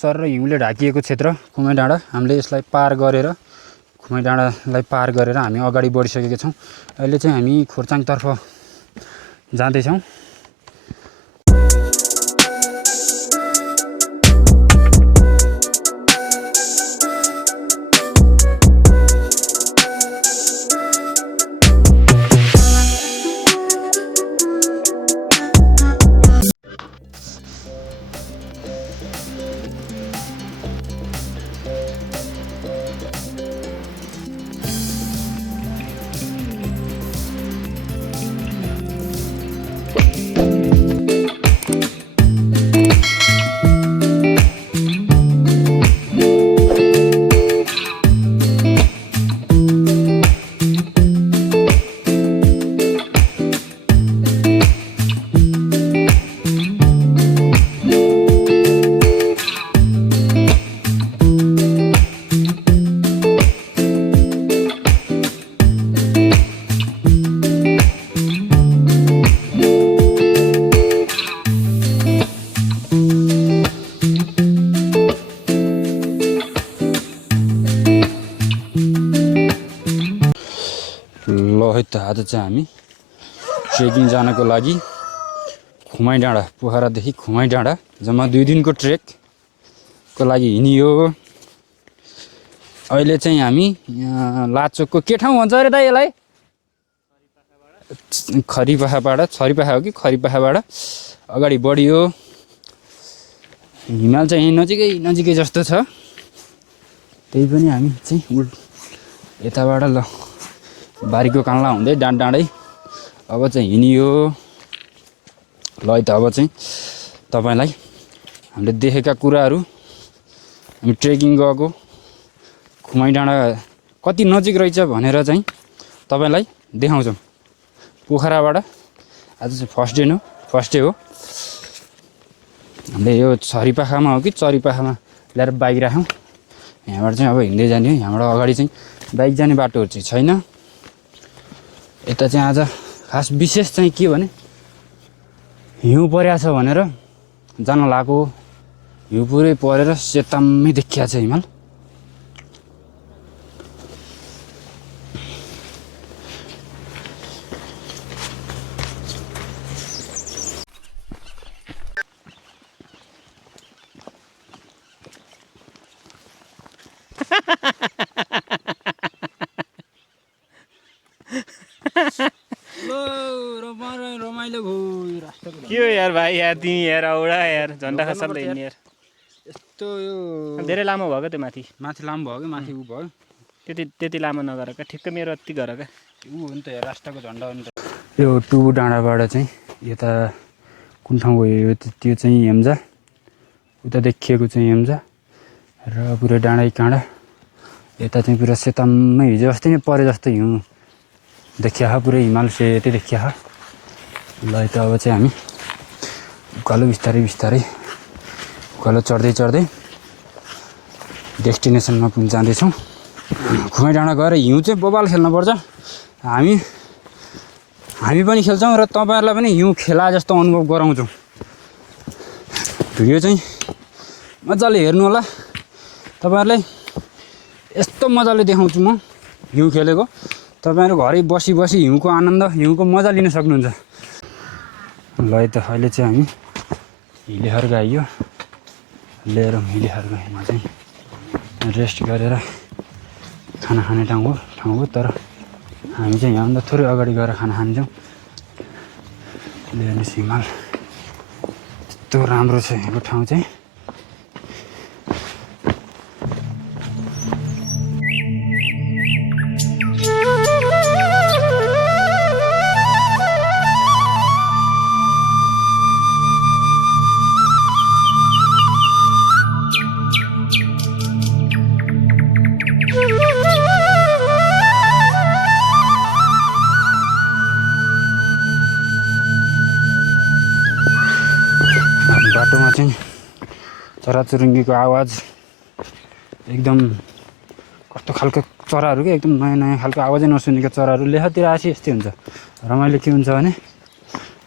Sir र हिउँले ढाकिएको क्षेत्र खुमाई डाँडा। हामीले यसलाई पार गरेर खुमाई डाँडालाई पार गरेर हामी अगाडि बढिसकेका छौँ। अहिले चाहिँ हामी खोर्साङतर्फ जाँदैछौँ। आज चाहिँ हामी ट्रेकिङ जानको लागि खुमाई डाँडा पोखरादेखि खुमाई डाँडा जम्मा 2 दिनको ट्रेकको लागि हिँडियो। अहिले चाहिँ हामी लाचोकको के ठाउँ भन्छ अरे दाइ यसलाई? छरीपाखा हो कि खरीपाखाबाट अगाडि बढियो। हिमाल चाहिँ यहीँ नजिकै जस्तो छ। त्यही पनि हामी चाहिँ यताबाट ल बारीको कान्ला हुँदै डाँडै अब चाहिँ हिँडियो। ल त अब चाहिँ तपाईलाई हामीले देखेका कुराहरू, हामी ट्रेकिङ गएको खुमाई डाँडा कति नजिक रहेछ भनेर चाहिँ तपाईलाई देखाउँछौँ। पोखराबाट आज चाहिँ फर्स्ट डे हो। हामीले यो छरीपाखामा हो कि चरीपाखामा ल्याएर बाइक राख्यौँ। यहाँबाट चाहिँ अब हिँड्दै जाने हो। यहाँबाट अगाडि चाहिँ बाइक जाने बाटोहरू चाहिँ छैन। यता चाहिँ आज खास विशेष चाहिँ के भने हिउँ परिरहेछ भनेर जान लागेको। हिउँ पुरै परेर सेताम्मै देखिया छ हिमाल। के हो यार भाइ, यार तिमी यार औडा यार झन्डा खसाल्दै हिँड्ने यार। यस्तो यो धेरै लामो भयो क्या त्यो माथि लामो भयो कि माथि उ भयो। त्यति लामो नगर क्या, ठिक्क मेरो यति गर क्या। ऊ हो नि त यार, राष्ट्रको झन्डा हो नि त। यो टुबु डाँडाबाट चाहिँ यता कुन ठाउँ गयो? त्यो चाहिँ हेम्जा, उता देखिएको चाहिँ हेम्जा र पुरै डाँडै काँडा। यता चाहिँ पुरा सेताम्मै हिजो अस्ति नै परे जस्तो हिउँ देखिया पुरै हिमाल सेतै देखिया। ल त अब चाहिँ हामी उकालो बिस्तारै उकालो चढ्दै डेस्टिनेसनमा जाँदैछौँ। खुमाई डाँडा गएर हिउँ चाहिँ बबाल खेल्नुपर्छ। हामी पनि खेल्छौँ र तपाईँहरूलाई पनि हिउँ खेला जस्तो अनुभव गराउँछौँ। भिडियो चाहिँ मजाले हेर्नु होला। तपाईँहरूलाई यस्तो मजाले देखाउँछु म हिउँ खेलेको। तपाईँहरू घरै बसी हिउँको आनन्द, हिउँको मजा लिन सक्नुहुन्छ। ल त अहिले चाहिँ हामी हिलेहर्ग आइयो। लिएर हिलेहर्गमा चाहिँ रेस्ट गरेर खाना खाने ठाउँ हो। तर हामी चाहिँ यहाँभन्दा थोरै अगाडि गएर खाना खान्छौँ। हेर्नुहोस् हिमाल यस्तो राम्रो छ यहाँको ठाउँ चाहिँ। बाटोमा चाहिँ चराचुरुङ्गीको आवाज एकदम कस्तो खालको चराहरू के एकदम नयाँ खालको आवाजै नसुनेको चराहरू। लेहतिर आएपछि यस्तै हुन्छ। रमाइलो के हुन्छ भने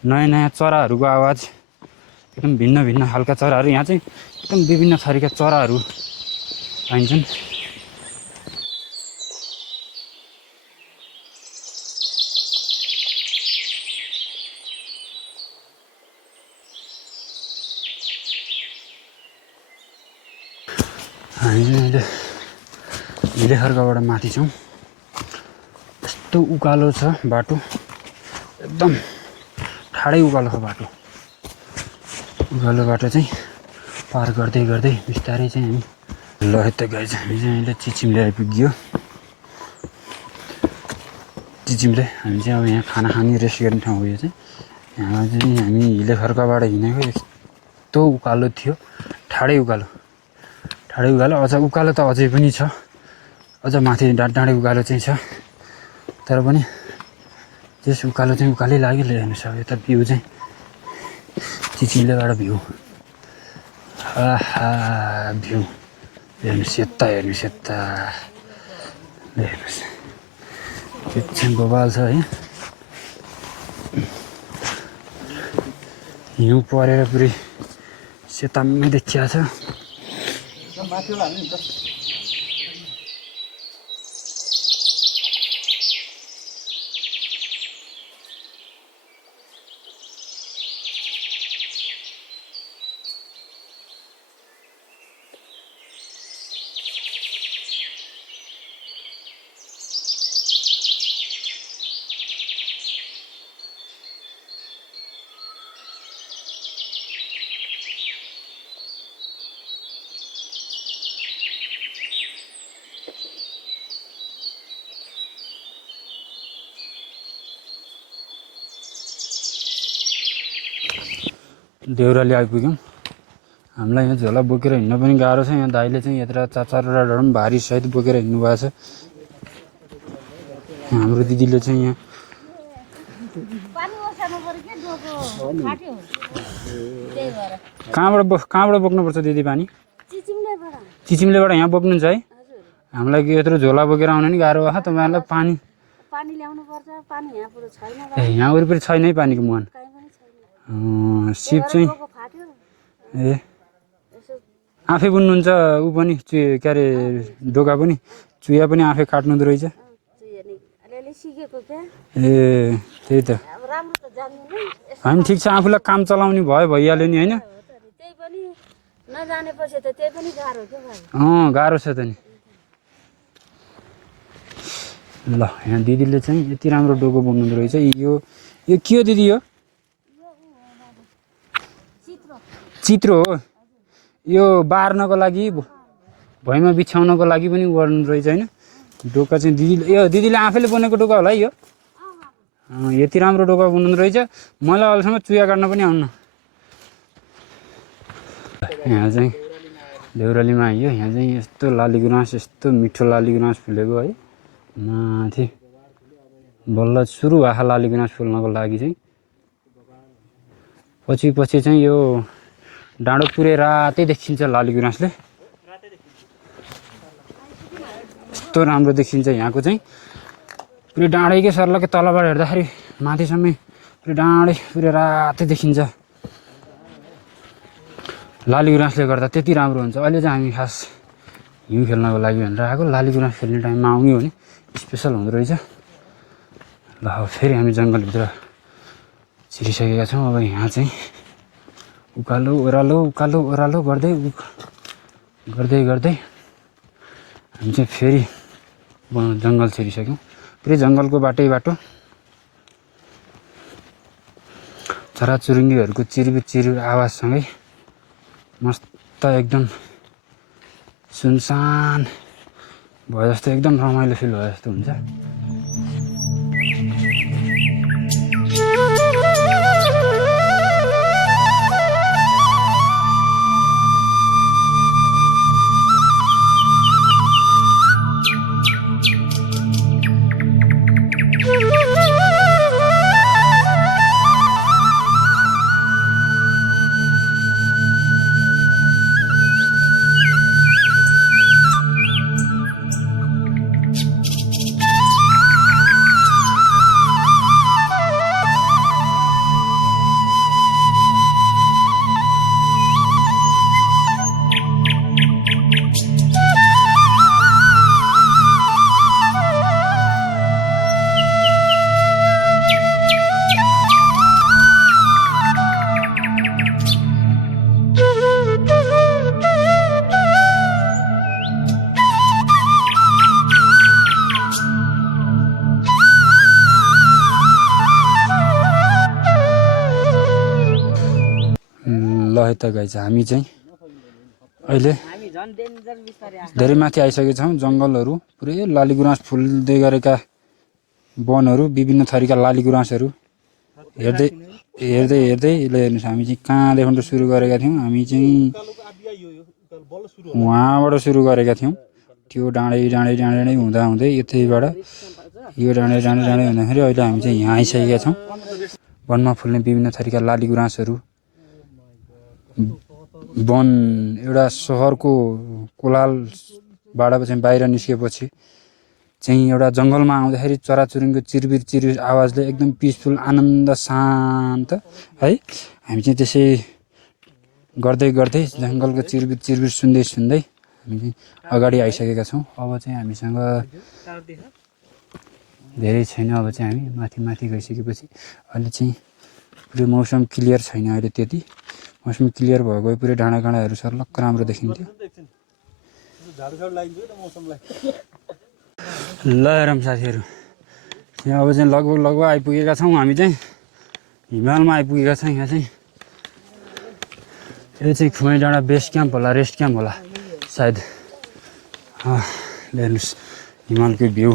नयाँ चराहरूको आवाज एकदम भिन्न खालका चराहरू। यहाँ चाहिँ एकदम विभिन्न थरीका चराहरू पाइन्छन्। हामी चाहिँ अहिले हिलेखर्काबाट माथि छौँ। यस्तो उकालो छ बाटो, एकदम ठाडै उकालो छ बाटो। उकालो बाटो चाहिँ पार गर्दै गर्दै बिस्तारै चाहिँ हामी ल त गाइज हामी चाहिँ अहिले चिचिमले आइपुग्यो। चिचिमले हामी चाहिँ अब यहाँ खाना खाने रेस्ट गर्ने ठाउँ हो। यो चाहिँ यहाँ चाहिँ हामी हिलेखर्काबाट हिँडेको यस्तो उकालो थियो, ठाडै उकालो अझ उकालो त अझै पनि छ, अझ माथि डाँडै उकालो चाहिँ छ। तर पनि त्यस उकालो चाहिँ उकालै लाग्यो। हेर्नुहोस् अब यता भ्यू चाहिँ चिचिमलेबाट भ्यू, आहा भ्यू हेर्नुहोस्, यता हेर्नुहोस्, यता हेर्नुहोस्, त्यो चाहिँ बबाल छ है। हिउँ परेर पुरै सेताम्मै देखिया छ। देउराली आइपुग्यौँ। हामीलाई यहाँ झोला बोकेर हिँड्न पनि गाह्रो छ। यहाँ दाइले चाहिँ यत्र चारवटा डरम भारी सहित बोकेर हिँड्नु भएको छ। हाम्रो दिदीले चाहिँ यहाँ कहाँबाट बोक्नुपर्छ दिदी पानी? चिचिमलेबाट यहाँ बोक्नुहुन्छ है? हामीलाई के यत्रो झोला बोकेर आउन नि गाह्रो भयो। तपाईँहरूलाई पानी यहाँ वरिपरि छैन है पानीको मुहान। सिप चाहिँ ए आफै बुन्नुहुन्छ ऊ पनि के अरे डोका पनि चुया पनि आफै काट्नु रहेछ। ए त्यही त हामी ठिक छ, आफूलाई काम चलाउने भइहाल्यो नि होइन। गाह्रो छ त नि। ल यहाँ दिदीले चाहिँ यति राम्रो डोको बुन्नु रहेछ। यो के हो दिदी? यो चित्रो हो। यो बार्नको लागि भुइँमा बिछाउनको लागि पनि गर्नु रहेछ होइन। डोका चाहिँ दिदीले आफैले बनेको डोका होला है यो? यति राम्रो डोका बुन्नु रहेछ। मलाई अहिलेसम्म चुया काट्न पनि आउन्न। यहाँ चाहिँ देउरालीमा आइयो। यहाँ चाहिँ यस्तो लाली गुराँस, यस्तो मिठो लाली गुराँस फुलेको है। माथि बल्ल सुरु भएको लाली गुराँस फुल्नको लागि चाहिँ पछि चाहिँ यो डाँडो पुरै रातै देखिन्छ लाली गुराँसले। यस्तो राम्रो देखिन्छ यहाँको चाहिँ। पुरै डाँडैकै सर्लकै तलबाट हेर्दाखेरि माथिसम्म पुरै डाँडै पुरै रातै देखिन्छ। लाली गुराँसले गर्दा त्यति राम्रो हुन्छ। अहिले चाहिँ हामी खास हिउँ खेल्नको लागि भनेर आएको। लाली गुराँस खेल्ने टाइममा आउने हो भने स्पेसल हुँदो रहेछ। ल फेरि हामी जङ्गलभित्र छिरिसकेका छौँ। अब यहाँ चाहिँ उकालो ओह्रालो गर्दै हामी चाहिँ फेरि जङ्गल छिरिसक्यौँ। फेरि जङ्गलको बाटो चराचुरुङ्गीहरूको चिरबिर आवाजसँगै मस्त एकदम सुनसान भयो जस्तो, एकदम रमाइलो फिल भयो जस्तो हुन्छ। है त गाइज हामी चाहिँ अहिले धेरै माथि आइसकेका छौँ। जङ्गलहरू पुरै लालीगुराँस फुल्दै गरेका वनहरू, विभिन्न थरीका लालीगुराँसहरू हेर्दै हेर्दै हेर्दै ल हेर्नुहोस् हामी चाहिँ कहाँदेखि सुरु गरेका थियौँ। हामी चाहिँ वहाँबाट सुरु गरेका थियौँ। त्यो डाँडै डाँडै डाँडै डाँडै हुँदा हुँदै यतैबाट यो डाँडै डाँडै डाँडै हुँदाखेरि अहिले हामी चाहिँ यहाँ आइसकेका छौँ। वनमा फुल्ने विभिन्न थरीका लालीगुराँसहरू, वन एउटा सहरको कोलाहलबाट चाहिँ बाहिर निस्केपछि चाहिँ एउटा जङ्गलमा आउँदाखेरि चराचुरुङ्गीको चिरबिर चिरबिर आवाजले एकदम पिसफुल, आनन्द, शान्त है। हामी चाहिँ त्यसै गर्दै गर्दै जङ्गलको चिरबिर चिरबिर सुन्दै सुन्दै हामी चाहिँ अगाडि आइसकेका छौँ। अब चाहिँ हामीसँग धेरै छैन। अब चाहिँ हामी माथि माथि गइसकेपछि अहिले चाहिँ पुरै मौसम क्लियर छैन। अहिले त्यति मौसम क्लियर भएको पुरै डाँडाकाँडाहरू सर्लक्क राम्रो देखिन्थ्यो। ल हेरौँ साथीहरू, यहाँ अब चाहिँ लगभग आइपुगेका छौँ। हामी चाहिँ हिमालमा आइपुगेका छौँ। यहाँ चाहिँ यो चाहिँ खुवाई डाँडा बेस क्याम्प होला, रेस्ट क्याम्प होला सायद। हेर्नुहोस् हिमालको भ्यू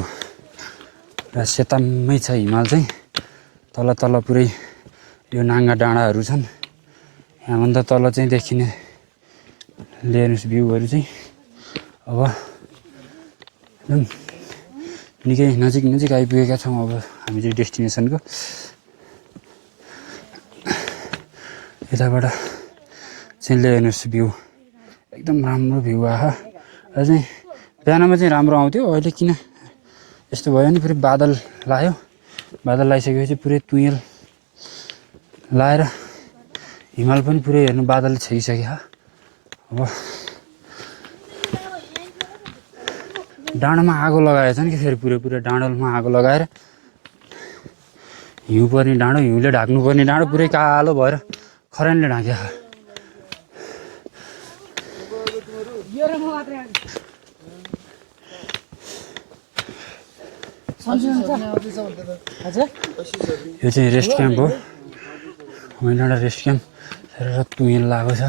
र सेतामै छ हिमाल चाहिँ। तल तल पुरै यो नाङ्गा डाँडाहरू छन्। यहाँभन्दा तल चाहिँ देखिने हेर्नुहोस् भ्यूहरू चाहिँ। अब एकदम निकै नजिक नजिक आइपुगेका छौँ। अब हामी चाहिँ डेस्टिनेसनको यताबाट चाहिँ हेर्नुहोस् भ्यू एकदम राम्रो भ्यू आहा। र चाहिँ बिहानमा चाहिँ राम्रो आउँथ्यो, अहिले किन यस्तो भयो भने पुरै बादल लायो। बादल लाइसकेपछि पुरै तुइल लाएर हिमाल पनि पुरै हेर्नु बादल छेकिसक्यो। अब डाँडामा आगो लगाएछन् कि फेरि पुरै डाँडामा आगो लगाएर हिउँ पर्ने डाँडो, हिउँले ढाक्नुपर्ने डाँडो पुरै कालो भएर खरानले ढाक्यो। यो चाहिँ रेस्ट क्याम्प हो, डाँडा रेस्ट क्याम्प। र तुइल लागेको छ।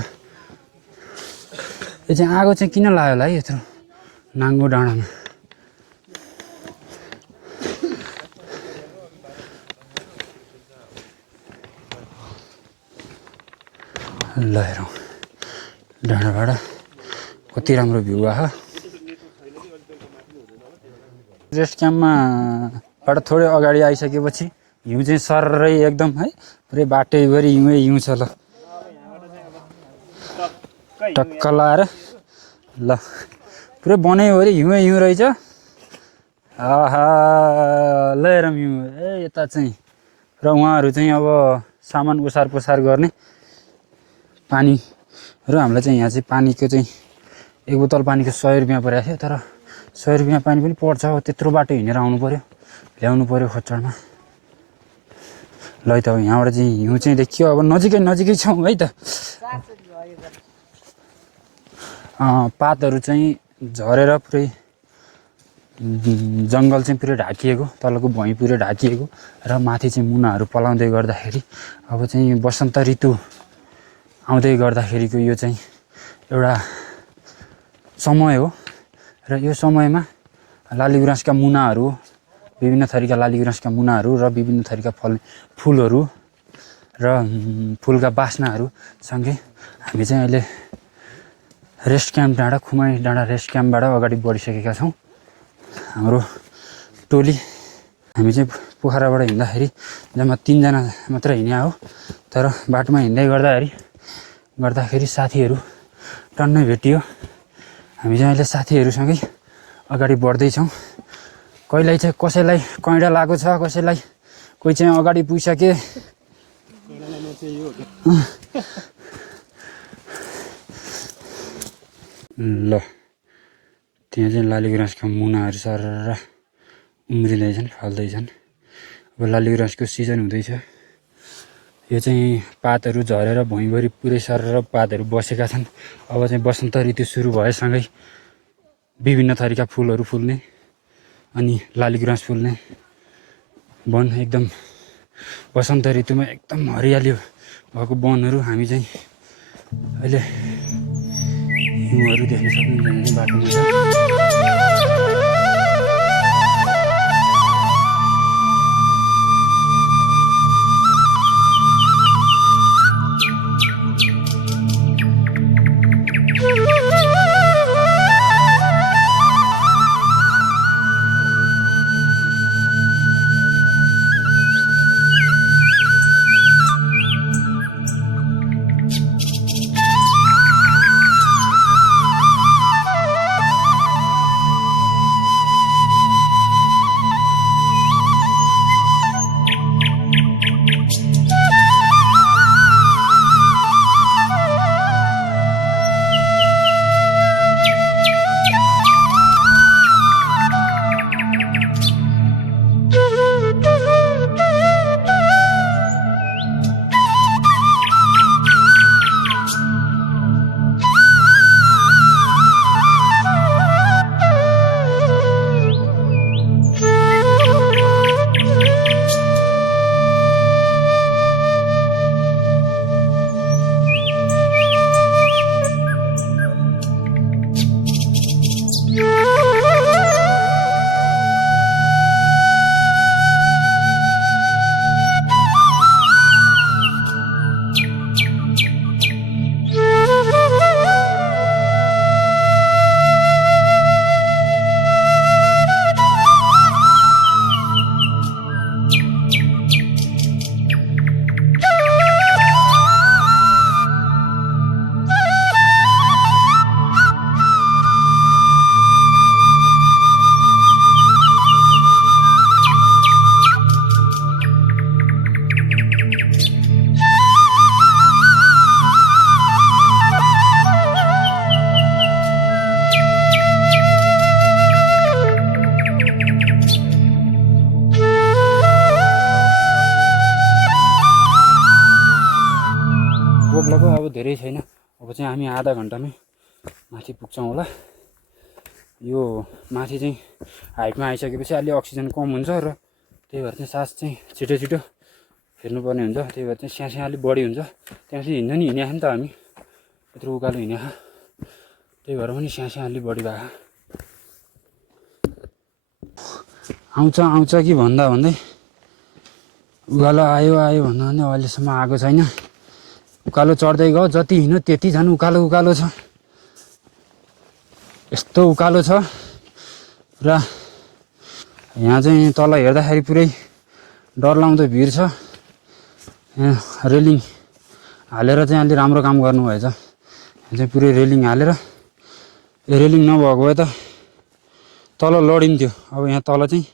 यो चाहिँ आगो चाहिँ किन लाग्यो होला है यत्रो नाङ्गो डाँडामा। ल हेरौँ डाँडाबाट कति राम्रो भ्यू आयो। रेस्ट क्याम्पमा बाट थोरै अगाडि आइसकेपछि हिउँ चाहिँ सर्रै एकदम है पुरै बाटैभरि हिउँ छ। ल टक्क लाएर ल पुरै बनैभरि हिउँ रहेछ। आहा ल हेरौँ हिउँ। यता चाहिँ र उहाँहरू चाहिँ अब सामान ओसार पोसार गर्ने पानीहरू। हामीलाई चाहिँ यहाँ चाहिँ पानीको चाहिँ एक बोतल पानीको 100 रुपियाँ परेको थियो। तर 100 रुपियाँ पानी पनि पर्छ। अब त्यत्रो बाटो हिँडेर आउनु पऱ्यो, ल्याउनु पऱ्यो खोच्चडमा। ल है त यहाँबाट चाहिँ हिउँ चाहिँ देखियो। अब नजिकै छौँ है त। पातहरू चाहिँ झरेर पुरै जङ्गल चाहिँ पुरै ढाकिएको, तलको भुइँ पुरै ढाकिएको र माथि चाहिँ मुनाहरू पलाउँदै गर्दाखेरि अब चाहिँ वसन्त ऋतु आउँदै गर्दाखेरिको यो चाहिँ एउटा समय हो। र यो समयमा लालीगुराँसका मुनाहरू, विभिन्न थरीका लालीगुराँसका मुनाहरू र विभिन्न थरीका फुलहरू र फुलका बास्नाहरू सँगै हामी चाहिँ अहिले रेस्ट क्याम्प डाँडा, खुमाई डाँडा रेस्ट क्याम्पबाट अगाडि बढिसकेका छौँ। हाम्रो टोली हामी चाहिँ पोखराबाट हिँड्दाखेरि जम्मा 3 जना मात्र हिँड्या हो। तर बाटोमा हिँड्दै गर्दाखेरि साथीहरू टन्नै भेटियो। हामी चाहिँ अहिले साथीहरूसँगै अगाडि बढ्दैछौँ। कहिलेलाई चाहिँ कसैलाई कैँडा लागेको छ, कसैलाई कोही चाहिँ अगाडि पुगिसके। ल त्यहाँ चाहिँ लालीगुराँसका मुनाहरू सर उम्रिँदैछन्, फल्दैछन्। अब लालीगुराँसको सिजन हुँदैछ। यो चाहिँ पातहरू झरेर भुइँभरि पुरै सरेर पातहरू बसेका छन्। अब चाहिँ वसन्त ऋतु सुरु भएसँगै विभिन्न थरीका फुलहरू फुल्ने अनि लालीगुराँस फुल्ने वन एकदम वसन्त ऋतुमा एकदम हरियाली भएको वनहरू हामी चाहिँ अहिले हिउँहरू देख्न सक्नुहुन्छ बाटोमा छ। पोग्लोको अब धेरै छैन, अब चाहिँ हामी आधा घन्टामै माथि पुग्छौँ होला। यो माथि चाहिँ हाइटमा आइसकेपछि अलि अक्सिजन कम हुन्छ र त्यही भएर चाहिँ सास चाहिँ छिटो छिटो फेर्नुपर्ने हुन्छ। त्यही भएर चाहिँ स्याहाँ अलिक बढी हुन्छ। त्यहाँ चाहिँ हिँड्नु नि हिँडेको नि त हामी यत्रो उकालो हिँडेको, त्यही भएर पनि स्याहाँ अलिक बढी भएको। आउँछ आउँछ कि भन्दा भन्दै उकालो आयो आयो भन्दा भन्दै अहिलेसम्म आएको छैन। उकालो चढ्दै गयो, जति हिँड्यो त्यति झन् उकालो उकालो छ। यस्तो उकालो छ पुरा। यहाँ चाहिँ तल हेर्दाखेरि पुरै डरलाग्दो भिड छ। यहाँ रेलिङ हालेर चाहिँ अलि राम्रो काम गर्नुभएछ। यहाँ चाहिँ पुरै रेलिङ हालेर, यो रेलिङ नभएको भए त तल लडिन्थ्यो। अब यहाँ तल चाहिँ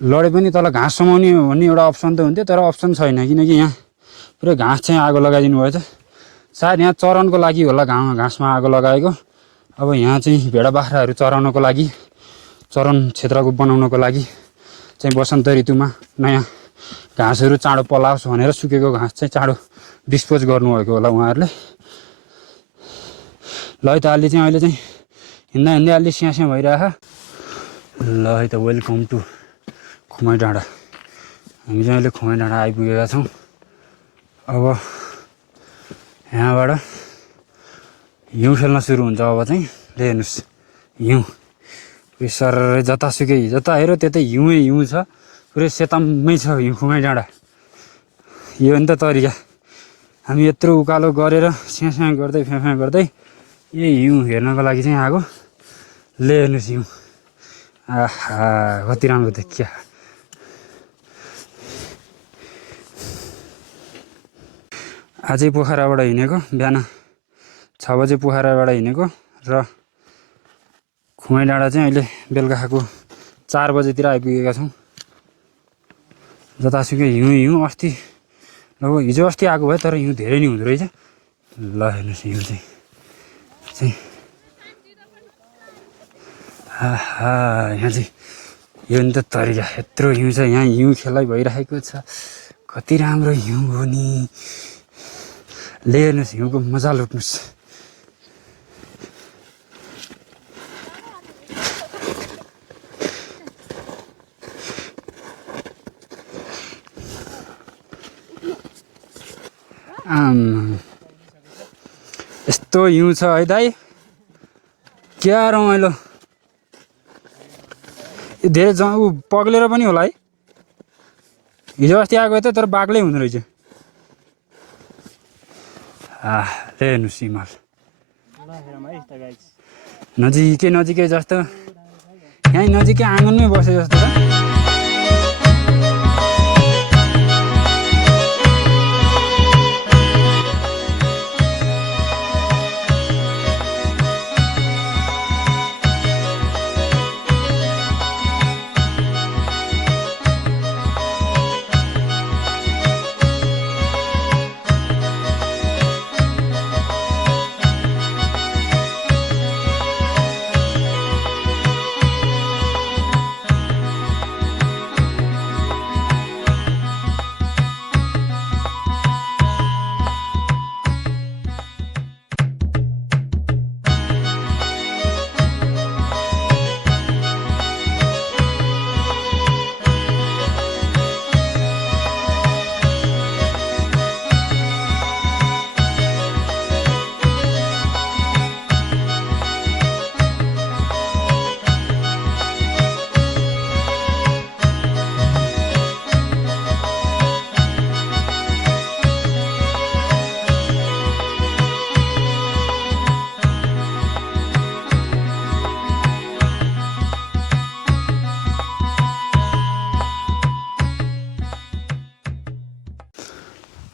लडे पनि तल घाँस समाउने भन्ने एउटा अप्सन त हुन्थ्यो, तर अप्सन छैन किनकि यहाँ पुरै घाँस चाहिँ आगो लगाइदिनु भएछ। सायद यहाँ चरनको लागि होला घाँसमा आगो लगाएको। अब यहाँ चाहिँ भेडा बाख्राहरू चराउनको लागि, चरन क्षेत्रको बनाउनको लागि चाहिँ वसन्त ऋतुमा नयाँ घाँसहरू चाँडो पलाओस् भनेर सुकेको घाँस चाहिँ चाँडो डिस्पोज गर्नुभएको होला उहाँहरूले। ल है त अलि चाहिँ अहिले चाहिँ हिँड्दा हिँड्दै अलि स्याहाँ भइरहेको। ल है त वेलकम टु खुमाई डाँडा। हामी चाहिँ अहिले खुमाई डाँडा आइपुगेका छौँ। अब यहाँबाट हिउँ खेल्न सुरु हुन्छ। अब चाहिँ ले हेर्नुहोस् हिउँ सर जतासुकै जता हेऱ्यो त्यतै हिउँै हिउँ छ। पुरै सेतामै छ हिउँ खुमाई डाँडा। यो नि त तरिका। हामी यत्रो उकालो गरेर स्याहाँ गर्दै फ्याँ गर्दै यही हिउँ हेर्नको लागि चाहिँ आएको। ले हेर्नुहोस् हिउँ, आहा कति राम्रो देखिया। आजै पोखराबाट हिँडेको, बिहान 6 बजे पोखराबाट हिँडेको र खुमाई डाँडा चाहिँ अहिले बेलुकाको 4 बजेतिर आइपुगेका छौँ। जतासुकै हिउँ अस्ति लगभग हिजो अस्ति आएको भयो, तर हिउँ धेरै नै हुँदो रहेछ। ल हेर्नुहोस् हिउँ चाहिँ आहा यहाँ चाहिँ यो नि त तरिका। यत्रो हिउँ छ, यहाँ हिउँ खेलाइ भइरहेको छ। कति राम्रो हिउँ हो नि। ले हेर्नुहोस् हिउँको मजा लुट्नुहोस्। यस्तो हिउँ छ है दाइ, क्या रमाइलो। धेरै पग्लेर पनि होला है। हिजो अस्ति आएको त तर बाक्लै हुँदो रहेछ। ले हेर्नुहोस् हिमाल नजिकै जस्तो, यहीँ नजिकै आँगनमै बसे जस्तो छ।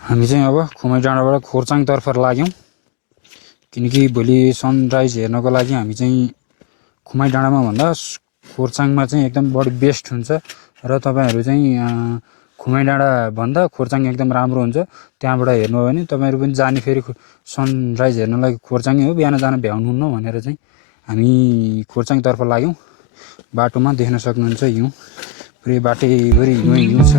हामी चाहिँ अब खुमाई डाँडाबाट खोर्साङतर्फ लाग्यौँ, किनकि भोलि सनराइज हेर्नको लागि हामी चाहिँ खुमाई डाँडामा भन्दा खोर्साङमा चाहिँ एकदम बढी बेस्ट हुन्छ र तपाईँहरू चाहिँ खुमाई डाँडा भन्दा खोर्साङ एकदम राम्रो हुन्छ। त्यहाँबाट हेर्नु हो भने तपाईँहरू पनि जाने फेरि सनराइज हेर्नलाई खोर्साङै हो, बिहान जान भ्याउनुहुन्न भनेर चाहिँ हामी खोर्साङतर्फ लाग्यौँ। बाटोमा देख्न सक्नुहुन्छ हिउँ, पुरै बाटैभरि हिउँ छ।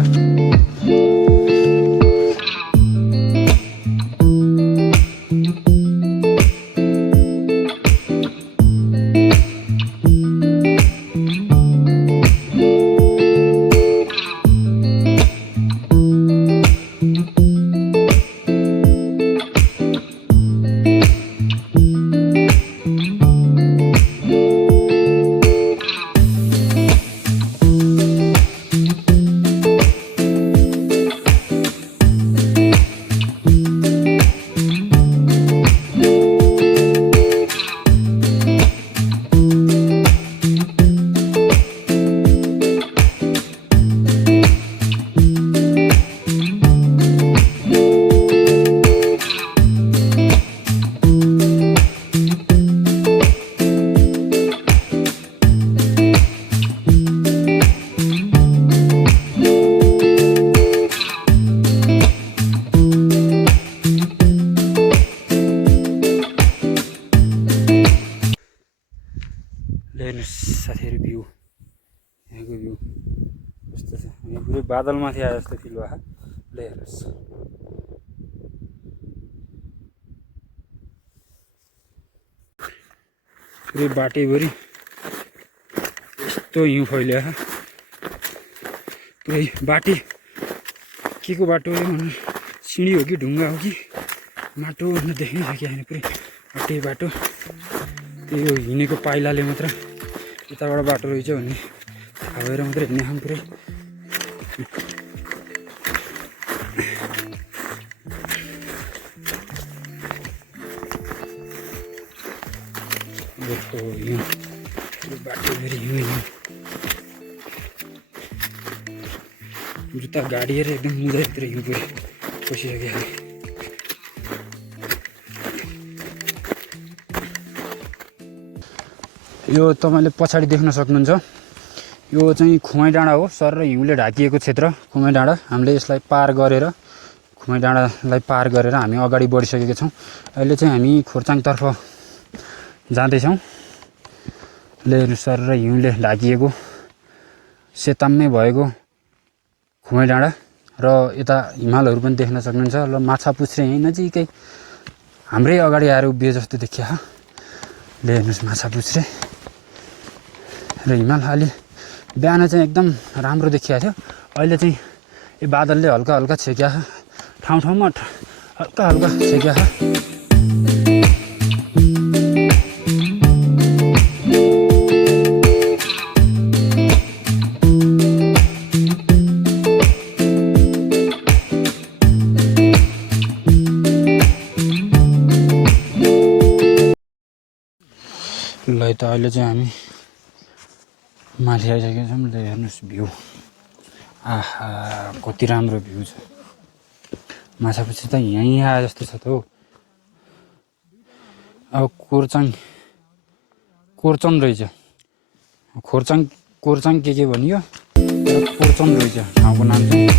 हेर्नुहोस् साथीहरू भ्यू, यहाँको भ्यू कस्तो छ। यहाँ पुरै बादलमाथि आए जस्तो फिल भयो। ल हेर्नुहोस्, पुरै बाटैभरि यस्तो हिउँ फैलियो। पुरै बाटै के को बाटो हो भन्नु, सिँढी हो कि ढुङ्गा हो कि माटो भन्नु देख्नै सकिएन। पुरै बाटै बाटो, त्यो हिँडेको पाइलाले मात्र यताबाट बाटो रहेछ भन्ने थाहा भएर मात्रै हिँड्ने खाम। पुरै हिउँ, बाटोभरि हिउँ, जुत्ता गाडिएर एकदम मुजातिर हिउँ पुरै पसिसक्यो। यो तपाईँले पछाडि देख्न सक्नुहुन्छ, यो चाहिँ खुमाई डाँडा हो। सर र हिउँले ढाकिएको क्षेत्र खुमाई डाँडा। हामीले यसलाई पार गरेर, खुमाई डाँडालाई पार गरेर हामी अगाडि बढिसकेका छौँ। अहिले चाहिँ हामी खोर्साङतर्फ जाँदैछौँ। ले हेर्नु, सर र हिउँले ढाकिएको सेताम्मै भएको खुमाई डाँडा र यता हिमालहरू पनि देख्न सक्नुहुन्छ। ल माछापुच्छ्रे यहीँ नजिकै हाम्रै अगाडि आएर उभिए जस्तो देखिया। ले हेर्नुहोस् माछापुच्छ्रे र हिमाल। अलि बिहान चाहिँ एकदम राम्रो देखिया थियो, अहिले चाहिँ यो बादलले हल्का हल्का छेक्या, ठाउँ ठाउँमा हल्का हल्का छेक्या। है त अहिले चाहिँ हामी माथि आइसकेका छौँ। ल हेर्नुहोस् भ्यू, आहा कति राम्रो भ्यू छ। माछापुच्छ्रे त यहीँ आए जस्तो छ त हौ। अब कोर्चन रहेछ, कोर्चाङ के भनियो तर कोर्चन रहेछ ठाउँको नाम चाहिँ।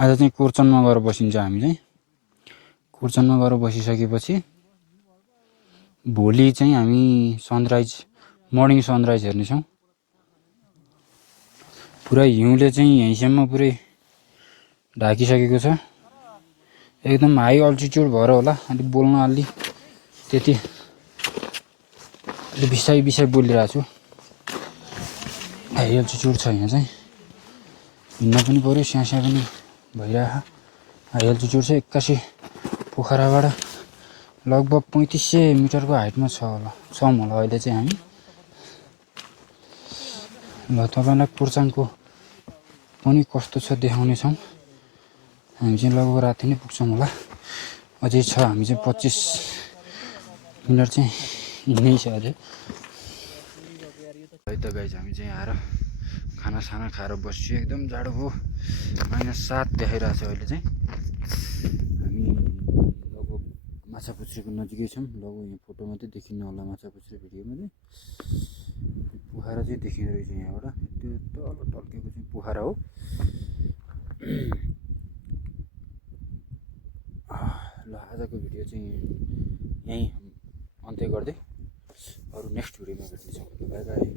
आज चाहिँ कोर्चनमा गएर बसिन्छ हामी चाहिँ। कोर्चनमा गएर बसिसकेपछि भोलि चाहिँ हामी मर्निङ सनराइज हेर्नेछौँ। पुरै हिउँले चाहिँ यहीँसम्म पुरै ढाकिसकेको छ। एकदम हाई अल्टिट्युड भएर होला अलिक बोल्न अलि त्यति बिसाइ बोलिरहेको छु। हाई अल्टिट्युड छ यहाँ चाहिँ, हिँड्न पनि पऱ्यो, स्याहाँ पनि भइरहेको। हाई अल्टिट्युड चाहिँ 81 पोखराबाट लगभग 3500 मिटरको हाइटमा छौँ होला अहिले चाहिँ हामी। ल तपाईँलाई कोर्चाङको पनि कस्तो छ देखाउनेछौँ। हामी चाहिँ लगभग राति नै पुग्छौँ होला, अझै छ हामी चाहिँ 25 मिनट चाहिँ हिँड्नै छ अझै। है त गाइज हामी चाहिँ आएर खानासाना खाएर बस्छु। एकदम जाडो भयो, -7 देखाइरहेको छ अहिले चाहिँ। हामी लगभग माछापुच्छ्रेको नजिकै छौँ। लगभग यहाँ फोटो मात्रै देखिन्न होला माछापुच्छ्रे भिडियोमा चाहिँ। पोखरा चाहिँ देखिँदो रहेछ यहाँबाट, त्यो तल टल्केको चाहिँ पोखरा हो। ल आजको भिडियो चाहिँ यहीँ अन्त्य गर्दै अरू नेक्स्ट भिडियोमा भेट्नेछौँ। By by.